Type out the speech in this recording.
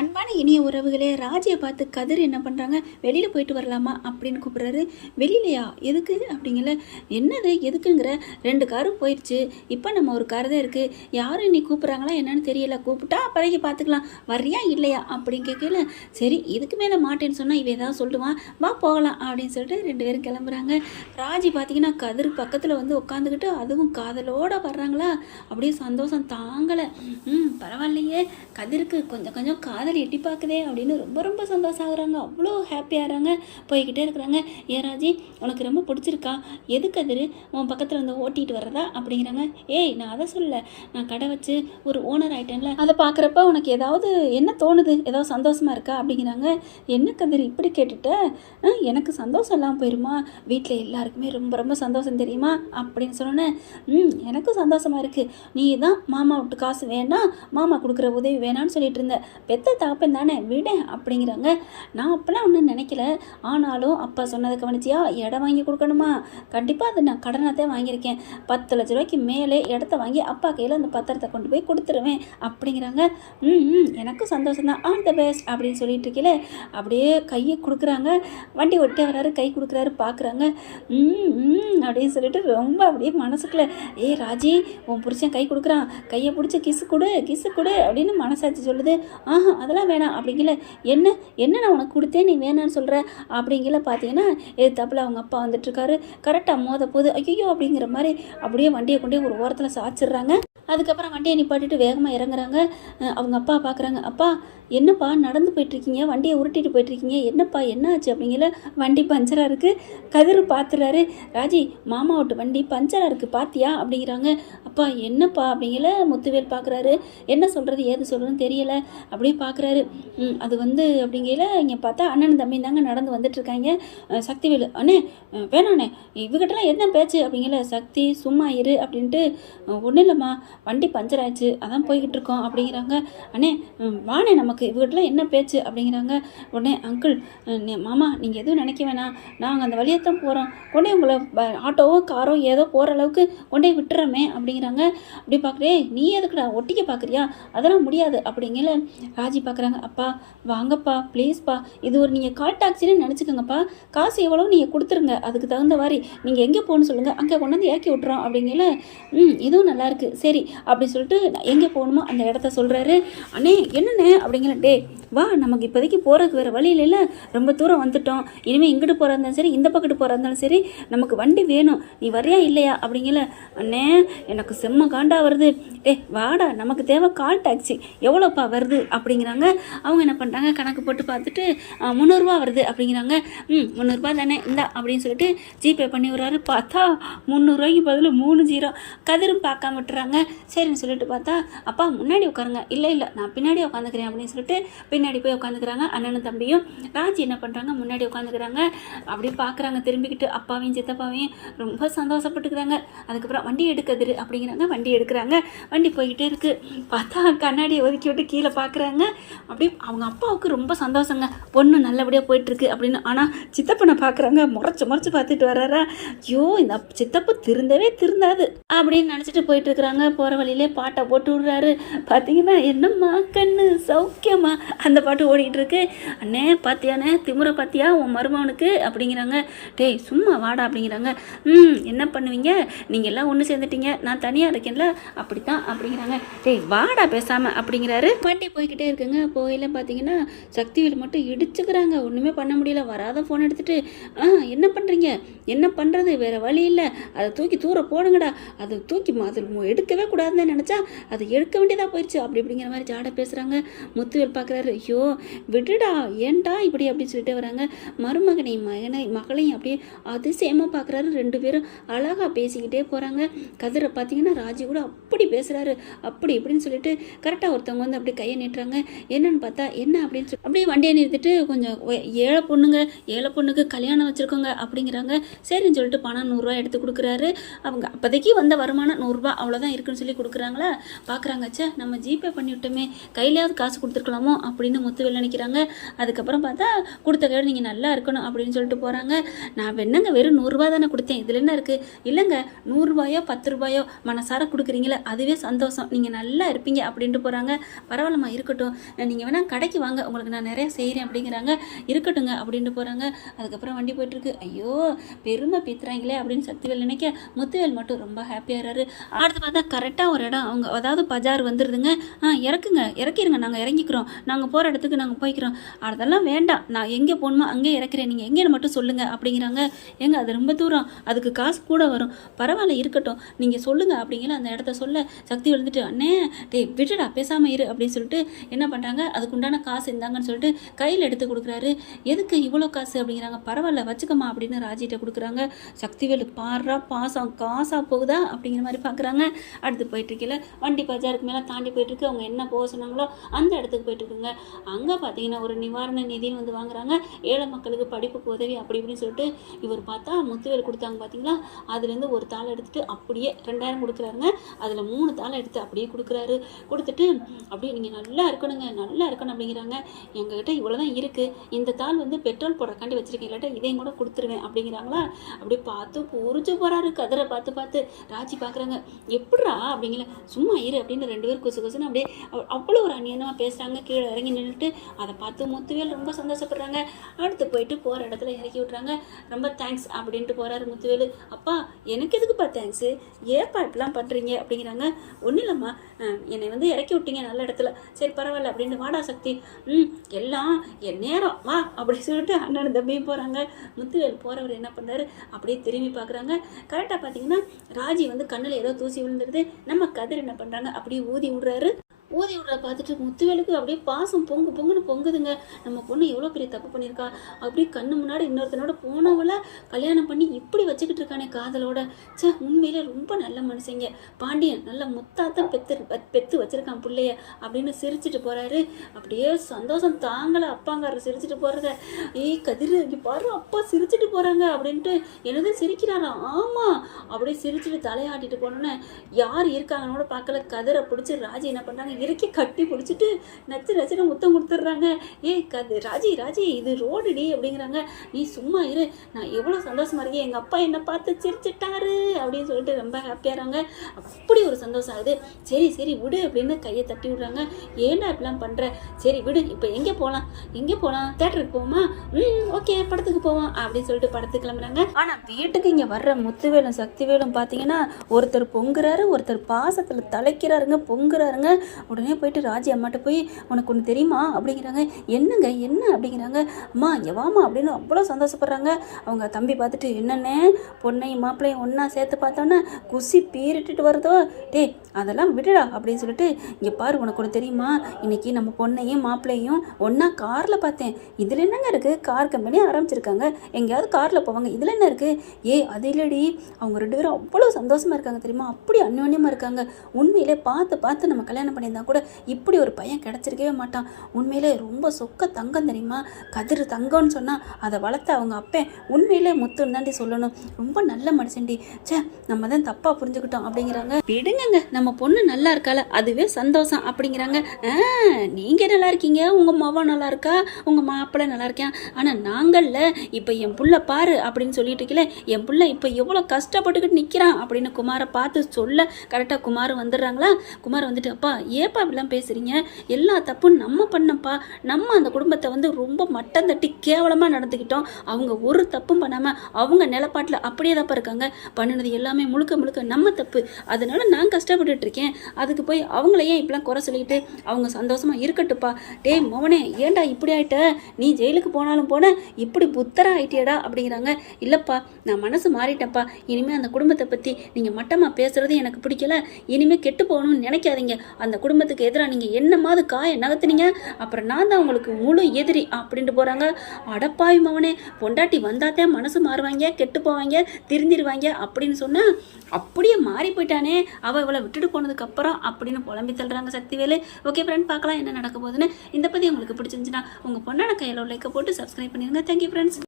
அன்பான இனிய உறவுகளே ராஜியை பார்த்து கதிர் என்ன பண்ணுறாங்க வெளியில் போயிட்டு வரலாமா அப்படின்னு கூப்பிட்றாரு. வெளியிலையா? எதுக்கு? அப்படிங்கல என்னது? எதுக்குங்கிற ரெண்டு காரும் போயிடுச்சு இப்போ நம்ம ஒரு கார் தான் இருக்குது யாரும் நீ கூப்பிட்றாங்களா என்னன்னு தெரியல. கூப்பிட்டா பழகி பார்த்துக்கலாம். வர்றியா இல்லையா? அப்படின்னு கேட்கல சரி இதுக்கு மேலே மாட்டேன்னு சொன்னால் இவ ஏதாவது சொல்லுவான் வா போகலாம் அப்படின்னு சொல்லிட்டு ரெண்டு பேரும் கிளம்புறாங்க. ராஜி பார்த்தீங்கன்னா கதிர் பக்கத்தில் வந்து உட்காந்துக்கிட்டு அதுவும் காதலோடு வர்றாங்களா? அப்படியே சந்தோஷம் தாங்கலை. ம் பரவாயில்லையே. கதிருக்கு கொஞ்சம் கொஞ்சம் காதல் எட்டி பார்க்குதே அப்படின்னு ரொம்ப ரொம்ப சந்தோஷம் ஆகுறாங்க அவ்வளோ ஹாப்பியாகிறாங்க போய்கிட்டே இருக்கிறாங்க. ஏ ராஜி உனக்கு ரொம்ப பிடிச்சிருக்கா. எது கதிர்? உன் பக்கத்தில் வந்து ஓட்டிகிட்டு வர்றதா? அப்படிங்கிறாங்க. ஏய் நான் அதை சொல்ல நான் கடை வச்சு ஒரு ஓனர் ஆகிட்டேன்ல அதை பார்க்குறப்ப உனக்கு ஏதாவது என்ன தோணுது? ஏதாவது சந்தோஷமா இருக்கா? அப்படிங்கிறாங்க. என்ன கதிர்? இப்படி கேட்டுட்ட? எனக்கு சந்தோஷம் இல்லாமல் போயிருமா? வீட்டில் எல்லாருக்குமே ரொம்ப ரொம்ப சந்தோஷம் தெரியுமா? அப்படின்னு சொன்னோன்னே ம் எனக்கும் சந்தோஷமா இருக்குது நீ தான் மாமா விட்டு காசு வேணாம் மாமா கொடுக்குற உதவி வேணான்னு சொல்லிட்டு இருந்த. பெத்த தாப்பன் தானே விட அப்படிங்கிறாங்க. நான் அப்போலாம் ஒன்றும் நினைக்கல. ஆனாலும் அப்பா சொன்னதை கவனிச்சியா? இடம் வாங்கி கொடுக்கணுமா? கண்டிப்பாக அது நான் கடனாக வாங்கியிருக்கேன். பத்து லட்ச ரூபாய்க்கு மேலே இடத்த வாங்கி அப்பா கையில் அந்த பத்திரத்தை கொண்டு போய் கொடுத்துருவேன் அப்படிங்கிறாங்க. ம் ம் எனக்கும் சந்தோஷம் தான் ஆல் த பெஸ்ட் அப்படின்னு சொல்லிட்டு இருக்கல. அப்படியே கையை கொடுக்குறாங்க. வண்டி ஒட்டி வராரு கை கொடுக்குறாரு பார்க்குறாங்க. ம் ம் அப்படின்னு சொல்லிட்டு ரொம்ப அப்படியே மனசுக்குள்ளே ஏ ராஜி உன் புருஷன் கை கொடுக்குறான். கையை பிடிச்சி கிசு கொடு கிசு கொடு அப்படின்னு மனசாட்சி சொல்லுது ஆஹா அதெல்லாம் வேணாம். அப்படிங்கல என்ன என்ன நான் உனக்கு கொடுத்தேன் நீ வேணான்னு சொல்கிற அப்படிங்கல பார்த்தீங்கன்னா எது தப்பில் அவங்க அப்பா வந்துட்டுருக்காரு. கரெக்டாக மோத போது ஐயோ அப்படிங்கிற மாதிரி அப்படியே வண்டியை கொண்டு போய் ஒரு ஓரத்தில் சாச்சிடுறாங்க அதுக்கப்புறம் வண்டியை நிப்பாட்டிட்டு வேகமாக இறங்குறாங்க. அவங்க அப்பா பார்க்குறாங்க அப்பா என்னப்பா நடந்து போயிட்டுருக்கீங்க? வண்டியை உருட்டிட்டு போயிட்டுருக்கீங்க? என்னப்பா என்னாச்சு? அப்படிங்கல வண்டி பஞ்சராக இருக்குது கதிர் பார்த்துறாரு ராஜி மாமாவோட்டு வண்டி பஞ்சராக இருக்குது பார்த்தியா அப்படிங்கிறாங்க. அப்பா என்னப்பா அப்படிங்கல முத்துவேல் பார்க்குறாரு என்ன சொல்கிறது ஏது சொல்கிறதுன்னு தெரியல. அப்படியே பார்க்குறாரு அது வந்து அப்படிங்கையில் இங்கே பார்த்தா அண்ணன் தம்பி தாங்க நடந்து வந்துட்டுருக்காங்க சக்திவேலு அண்ணே வேணாண்ணே இவகிட்டலாம் என்ன பேச்சு? அப்படிங்கல சக்தி சும்மா இரு அப்படின்ட்டு ஒன்றும் இல்லைம்மா வண்டி பஞ்சர் ஆயிடுச்சு அதான் போய்கிட்டு இருக்கோம் அப்படிங்கிறாங்க. அண்ணே ம், வாண்ணே நமக்கு இவகிட்டலாம் என்ன பேச்சு? அப்படிங்கிறாங்க. உடனே அங்கிள் மாமா நீங்கள் எதுவும் நினைக்க வேணாம். நாங்கள் அந்த வழியை தான் போகிறோம் கொண்டே உங்களை ஆட்டோவோ காரோ ஏதோ போகிற அளவுக்கு கொண்டே விட்டுறமே பார்க்குறாங்க அப்படி பார்க்குறே நீ எதுக்குடா? ஒட்டிக்க பார்க்குறியா? அதெல்லாம் முடியாது. அப்படிங்கல ராஜி பார்க்குறாங்க. அப்பா வாங்கப்பா ப்ளீஸ்ப்பா. இது ஒரு நீங்கள் கால் டாக்ஸின்னு நினச்சிக்கோங்கப்பா. காசு எவ்வளோ நீங்கள் கொடுத்துருங்க. அதுக்கு தகுந்த மாதிரி நீங்கள் எங்கே போகணும்னு சொல்லுங்கள் அங்கே கொண்டு வந்து இறக்கி விட்றோம் அப்படிங்கல ம் இதுவும் நல்லாயிருக்கு சரி. அப்படி சொல்லிட்டு நான் எங்கே போகணுமோ அந்த இடத்த சொல்கிறாரு அண்ணே என்னண்ணே? அப்படிங்கிற டே வா. நமக்கு இப்போதைக்கு போகிறதுக்கு வேறு வழி இல்லைல்ல ரொம்ப தூரம் வந்துட்டோம். இனிமேல் இங்கிட்டு போகிறா இருந்தாலும் சரி இந்த பக்கத்து போகிறா இருந்தாலும் சரி நமக்கு வண்டி வேணும். நீ வரியா இல்லையா? அப்படிங்கல அண்ணே எனக்கு செம்ம காண்டா வருது. டே வாடா நமக்கு தேவை கால் டாக்ஸி. எவ்வளோப்பா வருது? அப்படிங்கிறாங்க. அவங்க என்ன பண்ணுறாங்க கணக்கு போட்டு பார்த்துட்டு முந்நூறுரூவா வருது. அப்படிங்கிறாங்க. ம் முந்நூறுரூபா தானே. இந்தா அப்படின்னு சொல்லிட்டு ஜிபே பண்ணி விட்றாரு. பார்த்தா முந்நூறுரூவாய்க்கு பதில் மூணு ஜீரோ. கதிரும் பார்க்காம விட்டுறாங்க. சரின்னு சொல்லிட்டு பார்த்தா அப்பா முன்னாடி உட்காருங்க. இல்லை இல்லை நான் பின்னாடி உட்காந்துக்கிறேன் அப்படின்னு சொல்லிட்டு பின்னாடி போய் உட்காந்துக்கிறாங்க அண்ணனும் தம்பியும். ராஜி என்ன பண்ணுறாங்க முன்னாடி உட்காந்துக்கிறாங்க. அப்படியே பார்க்குறாங்க. திரும்பிக்கிட்டு அப்பாவையும் சித்தப்பாவையும் ரொம்ப சந்தோஷப்பட்டுக்கிறாங்க. அதுக்கப்புறம் வண்டி எடுக்குது அப்படிங்கிறாங்க வண்டி எடுக்கிறாங்க. வண்டி போய்கிட்டே இருக்கு. பார்த்தா கண்ணாடியை ஒதுக்கி விட்டு கீழே பார்க்குறாங்க அப்படியே அவங்க அப்பாவுக்கு ரொம்ப சந்தோஷங்க. பொண்ணு நல்லபடியாக போயிட்டுருக்கு அப்படின்னு. ஆனால் சித்தப்பனை பார்க்குறாங்க முறைச்சு முறைச்சு பார்த்துட்டு வர்றாரா. ஐயோ இந்த அப்~ சித்தப்பு திருந்தவே திருந்தாது அப்படின்னு நினச்சிட்டு போயிட்டுருக்குறாங்க போகிற வழியிலே பாட்டை போட்டு விடுறாரு. பார்த்தீங்கன்னா என்னம்மா கண்ணு? சௌக்கியமா? அந்த பாட்டு ஓடிக்கிட்டு இருக்கு. அண்ணே பார்த்தியாண்ணே திமுறை பார்த்தியா உன் மருமவனுக்கு அப்படிங்கிறாங்க. டேய் சும்மா வாடா அப்படிங்கிறாங்க. ம் என்ன பண்ணுவீங்க? நீங்கள் எல்லாம் ஒன்று சேர்ந்துட்டீங்க. நான் தனியாக இருக்கேன்ல? அப்படித்தான் அப்படிங்கிறாங்க. டேய் வாடா பேசாமல் அப்படிங்கிறாரு. வண்டி போய்கிட்டே இருக்குங்க. போயில பார்த்தீங்கன்னா சக்திவேல் மட்டும் இடிச்சுக்கிறாங்க. ஒன்றுமே பண்ண முடியல. வராத ஃபோன் எடுத்துகிட்டு ஆ என்ன பண்ணுறீங்க என்ன பண்ணுறது வேறு வழி இல்லை. அதை தூக்கி தூர போடுங்கடா. அதை தூக்கி ம- அது எடுக்கவே கூடாதுன்னு நினச்சா அதை எடுக்க வேண்டியதாக போயிடுச்சு அப்படி இப்படிங்கிற மாதிரி ஜாட பேசுகிறாங்க முத்துவேல் பார்க்குறாரு ஐயோ விடுடா. ஏன்டா இப்படி? அப்படின்னு சொல்லிட்டு வராங்க. மருமகனை மகனை மகளையும் அப்படியே அதிசயமாக பார்க்குறாரு ரெண்டு பேரும் அழகாக பேசிக்கிட்டே போகிறாங்க கதிரை பார்த்தீங்கன்னா ராஜி கூட அப்படி பேசுகிறாரு அப்படி இப்படின்னு சொல்லிட்டு கரெக்டாக ஒருத்தவங்க வந்து அப்படியே கையை நீட்டுறாங்க. என்னன்னு பார்த்தா என்ன அப்படின்னு சொல்லி அப்படியே வண்டியை நிறுத்திட்டு கொஞ்சம் ஏழை பொண்ணுங்க ஏழை பொண்ணுக்கு கல்யாணம் வச்சுருக்கோங்க அப்படிங்கிறாங்க. சரின்னு சொல்லிட்டு பணம் நூறுரூவா எடுத்து கொடுக்குறாரு. அவங்க அப்போதைக்கு வந்த வருமானம் நூறுரூவா அவ்வளோதான் இருக்குன்னு சொல்லி கொடுக்குறாங்களா? பார்க்குறாங்க சே நம்ம ஜிபே பண்ணிவிட்டோமே. கையிலையாவது காசு கொடுத்துருக்கலாமோ? அப்படின்னு முத்துவேல் நினைக்கிறாங்க அதுக்கப்புறம் பார்த்தா கொடுத்த கையோட நீங்கள் நல்லா இருக்கணும் அப்படின்னு சொல்லிட்டு போகிறாங்க நான் என்னங்க வெறும் நூறுரூவா தானே கொடுத்தேன். இதில் என்ன இருக்குது இல்லைங்க நூறுரூவாயோ பத்து ரூபாயோ மனசார கொடுக்குறீங்களே அதுவே சந்தோஷம். நீங்கள் நல்லா இருப்பீங்க அப்படின்ட்டு போகிறாங்க பரவாயில்லம்மா இருக்கட்டும். நீங்கள் வேணால் கடைக்கு வாங்க. உங்களுக்கு நான் நிறையா செய்கிறேன் அப்படிங்கிறாங்க. இருக்கட்டுங்க அப்படின்ட்டு போகிறாங்க அதுக்கப்புறம் வண்டி போயிட்டுருக்கு. ஐயோ பெருமை பீத்துறாங்களே அப்படின்னு சக்திவேல் நினைக்க முத்துவேல் மட்டும் ரொம்ப ஹாப்பியாகிறாரு அடுத்து பார்த்தா கரெக்டாக ஒரு இடம். அவங்க அதாவது பஜார் வந்துடுதுங்க ஆ இறக்குங்க. இறக்கிருங்க. நாங்கள் இறங்கிக்கிறோம். நாங்கள் போகிற இடத்துக்கு நாங்கள் போய்க்கிறோம். அதெல்லாம் வேண்டாம். நான் எங்கே போகணுமோ அங்கே இறக்குறேன். நீங்கள் எங்கேன்னு மட்டும் சொல்லுங்கள் அப்படிங்கிறாங்க. ஏங்க அது ரொம்ப தூரம். அதுக்கு காசு கூட வரும். பரவாயில்ல இருக்கட்டும். நீங்கள் சொல்லுங்கள் அப்படிங்கிற அந்த இடத்த சொல்ல சக்தி விழுந்துட்டு அண்ணே டேய் விட்டுடா பேசாமல் இரு அப்படின்னு சொல்லிட்டு என்ன பண்ணுறாங்க அதுக்குண்டான காசு இருந்தாங்கன்னு சொல்லிட்டு கையில் எடுத்து கொடுக்குறாரு. எதுக்கு இவ்வளோ காசு? அப்படிங்கிறாங்க. பரவாயில்ல வச்சுக்கம்மா அப்படின்னு ராஜிட்ட கொடுக்குறாங்க. சக்திவேலு பாடுறா பாசம் காசாக போகுதா? அப்படிங்கிற மாதிரி பார்க்குறாங்க அடுத்து போயிட்டுருக்கல வண்டி பஜாருக்கு மேலே தாண்டி போயிட்டுருக்கு அவங்க என்ன போக சொன்னாங்களோ அந்த இடத்துக்கு போயிட்டுருக்குங்க அங்கே பார்த்தீங்கன்னா ஒரு நிவாரண நிதின்னு வந்து வாங்குறாங்க. ஏழை மக்களுக்கு படிப்புக்கு உதவி அப்படி இப்படின்னு சொல்லிட்டு இவர் பார்த்தா முத்துவேல் கொடுத்தாங்க பார்த்தீங்களா அதுலேருந்து ஒரு தாளை எடுத்துகிட்டு அப்படியே ரெண்டாயிரம் கொடுக்குறாருங்க அதில் மூணு தாளை எடுத்து அப்படியே கொடுக்குறாரு. கொடுத்துட்டு அப்படியே நீங்கள் நல்லா இருக்கணுங்க நல்லா இருக்கணும் அப்படிங்கிறாங்க. எங்ககிட்ட இவ்வளோ தான் இருக்குது இந்த தாள் வந்து பெட்ரோல் போடுறக்காண்டி வச்சுருக்கேன். இல்லாட்டா இதையும் கூட கொடுத்துருவேன் அப்படிங்கிறாங்களா? அப்படியே பார்த்து பொறிஞ்சு போகிறாரு கதிரை பார்த்து பார்த்து ராஜி பார்க்குறாங்க எப்படா அப்படிங்கிற சும்மா இரு அப்படின்னு ரெண்டு பேரும் கொசு கொசுன்னு அப்படியே அவ்வளோ ஒரு அநியாயமாக பேசுகிறாங்க கீழே இறங்கி நின்றுட்டு அதை பார்த்து முத்துவேல் ரொம்ப சந்தோஷப்படுறாங்க. அடுத்து போயிட்டு போகிற இடத்துல இறக்கி விட்றாங்க ரொம்ப தேங்க்ஸ் அப்படின்ட்டு போகிறாரு முத்துவேலு. அப்பா எனக்கு எதுக்குப்பா தேங்க்ஸு ஏப்பா இப்படிலாம் பண்ணுறீங்க அப்படிங்கிறாங்க. ஒன்றும் இல்லைம்மா. என்னை வந்து இறக்கி விட்டீங்க நல்ல இடத்துல. சரி பரவாயில்ல அப்படின்னு வாடா சக்தி. ம் எல்லாம் என் நேரம். வா அப்படி சொல்லிட்டு அண்ணன் தம்பியும் போகிறாங்க முத்துவேல் போகிறவர் என்ன பண்ணுறாரு அப்படியே திரும்பி பார்க்குறாங்க கரெக்டாக பார்த்தீங்கன்னா ராஜி வந்து கண்ணில் ஏதோ தூசி விழுந்துருது. நம்ம கதிர் என்ன பண்ணுறாங்க அப்படியே ஊதி விடுறாரு. ஊதி விடுறத பார்த்துட்டு முத்துவேலுக்கு அப்படியே பாசம் பொங்கு பொங்குன்னு பொங்குதுங்க. நம்ம பொண்ணு எவ்வளோ பெரிய தப்பு பண்ணியிருக்கா? அப்படியே கண்ணு முன்னாடி இன்னொருத்தனோட போனவள கல்யாணம் பண்ணி இப்படி வச்சுக்கிட்டு இருக்கானே காதலோட. ச்சே உண்மையிலே ரொம்ப நல்ல மனுஷங்க. பாண்டியன் நல்ல முத்தாத்தான் பெத்து பெத்து வச்சிருக்கான் பிள்ளைய அப்படின்னு சிரிச்சிட்டு போகிறாரு அப்படியே சந்தோஷம் தாங்கலை அப்பாங்காரர் சிரிச்சிட்டு போகிறத ஏய் கதிர் இங்கே பாரு அப்பா சிரிச்சுட்டு போகிறாங்க அப்படின்ட்டு என்னதான் சிரிக்கிறாரா? ஆமாம் அப்படியே சிரிச்சிட்டு தலையாட்டிட்டு போனோன்னே யார் இருக்காங்கன்னு பார்க்கல. கதிரை பிடிச்சி ராஜி என்ன பண்ணுறாங்க இறுக்கி கட்டி பிடிச்சிட்டு நச்சு நச்சுன்னு முத்தம் கொடுத்துட்றாங்க. ஏய் கது ராஜி ராஜி இது ரோடுடி அப்படிங்கிறாங்க. நீ சும்மா இரு. நான் எவ்வளோ சந்தோஷமா இருக்கேன். எங்கள் அப்பா என்னை பார்த்து சிரிச்சிட்டாரு அப்படின்னு சொல்லிட்டு ரொம்ப ஹாப்பியாகிறாங்க அப்படி ஒரு சந்தோஷம் ஆகுது. சரி சரி விடு அப்படின்னு கையை தட்டி விடுறாங்க. ஏன்டா இப்படிலாம் பண்ணுற சரி விடு. இப்போ எங்கே போகலாம் எங்கே போகலாம் தேட்டருக்கு போவோமா? ம் ஓகே படத்துக்கு போவோம் அப்படின்னு சொல்லிட்டு படத்துக்கு கிளம்புறாங்க. ஆனால் வீட்டுக்கு இங்கே வர்ற முத்துவேலும் சக்திவேலும் பார்த்தீங்கன்னா ஒருத்தர் பொங்குறாரு ஒருத்தர் பாசத்தில் தலைக்கிறாருங்க பொங்குறாருங்க. உடனே போயிட்டு ராஜி அம்மாட்ட போய் உனக்கு ஒன்று தெரியுமா? அப்படிங்கிறாங்க. என்னங்க? என்ன? அப்படிங்கிறாங்க. அம்மா எவாமா அப்படின்னு அவ்வளோ சந்தோஷப்படுறாங்க. அவங்க தம்பி பார்த்துட்டு என்னென்ன பொண்ணையும் மாப்பிள்ளையும் ஒன்றா சேர்த்து பார்த்தோன்னே குசி பீரிட்டுட்டு வருதோ? டேய் அதெல்லாம் விடுடா அப்படின்னு சொல்லிட்டு இங்கே பாரு உனக்கு ஒன்று தெரியுமா? இன்னைக்கு நம்ம பொண்ணையும் மாப்பிள்ளையும் ஒன்றா காரில் பார்த்தேன். இதில் என்னங்க இருக்குது கார் கம்பெனி ஆரம்பிச்சிருக்காங்க. எங்கேயாவது காரில் போவாங்க. இதில் என்ன இருக்குது ஏய் அது இல்லடி. அவங்க ரெண்டு பேரும் அவ்வளோ சந்தோஷமாக இருக்காங்க தெரியுமா? அப்படி அந்யோன்யமாக இருக்காங்க. உண்மையிலே பார்த்து பார்த்து நம்ம கல்யாணம் பண்ணியிருந்தா கூட இப்படி ஒரு பையன் கிடச்சிருக்கவே மாட்டான். உண்மையிலே ரொம்ப சொக்க தங்கம் தெரியுமா? கதிர் தங்கம்னு சொன்னால் அதை வளர்த்த அவங்க அப்பேன் உண்மையிலே முத்துன்னு தாண்டி சொல்லணும். ரொம்ப நல்ல மனுஷன்டி. ச்சே நம்ம தான் தப்பாக புரிஞ்சுக்கிட்டோம் அப்படிங்கிறாங்க. விடுங்கங்க நம்ம நம்ம பொண்ணு நல்லா இருக்கால அதுவே சந்தோஷம் அப்படிங்கிறாங்க. ஆ நீங்கள் நல்லா இருக்கீங்க உங்கள் மாவா நல்லா இருக்கா உங்கள் மாப்பிள்ளை நல்லா இருக்கேன் ஆனால் நாங்கள்ல இப்போ என் புள்ள பாரு அப்படின்னு சொல்லிட்டு இருக்கல என் புள்ள இப்போ எவ்வளோ கஷ்டப்பட்டுக்கிட்டு நிற்கிறான் அப்படின்னு குமாரை பார்த்து சொல்ல கரெக்டாக குமார் வந்துடுறாங்களா? குமார் வந்துட்டு அப்பா ஏப்பா இப்படிலாம் பேசுகிறீங்க எல்லா தப்பும் நம்ம பண்ணப்பா. நம்ம அந்த குடும்பத்தை வந்து ரொம்ப மட்டம் தட்டி கேவலமாக நடந்துக்கிட்டோம். அவங்க ஒரு தப்பும் பண்ணாமல் அவங்க நிலப்பாட்டில் அப்படியே தான்ப்பா இருக்காங்க. பண்ணினது எல்லாமே முழுக்க முழுக்க நம்ம தப்பு. அதனால நான் கஷ்டப்பட்டு இருக்கேன் அதுக்கு போய் அவங்கள ஏன் இப்படிலாம் குறை சொல்லிட்டு அவங்க சந்தோஷமாக இருக்கட்டுப்பா டேய் மோனே ஏன்டா இப்படி ஆயிட்ட? நீ ஜெயிலுக்கு போனாலும் போன இப்படி புத்தரா ஆகிட்டியடா அப்படிங்கிறாங்க. இல்லைப்பா நான் மனசு மாறிட்டேன்ப்பா. இனிமேல் அந்த குடும்பத்தை பற்றி நீங்கள் மட்டமாக பேசுகிறது எனக்கு பிடிக்கல. இனிமேல் கெட்டு போகணும்னு நினைக்காதீங்க. அந்த குடும்பத்துக்கு எதிராக நீங்கள் என்னமாவது காய நகர்த்துனீங்க. அப்புறம் நான் தான் உங்களுக்கு முழு எதிரி அப்படின்ட்டு போகிறாங்க அடப்பாவி மவனே பொண்டாட்டி வந்தாத்தே மனசு மாறுவாங்க கெட்டு போவாங்க திருந்திடுவாங்க அப்படின்னு சொன்னால் அப்படியே மாறி போயிட்டானே. அவள் இவளை விட்டுட்டு போனதுக்கப்புறம் அப்படின்னு புலம்பி தள்ளுறாங்க சக்திவேலு. ஓகே ஃப்ரெண்ட் பார்க்கலாம் என்ன நடக்க போகுதுன்னு. இந்த பற்றி உங்களுக்கு பிடிச்சிருந்துச்சுன்னா உங்கள் பொண்ணான கையில் லைக்கை போட்டு சப்ஸ்கிரைப் பண்ணிடுங்க. Thank you friends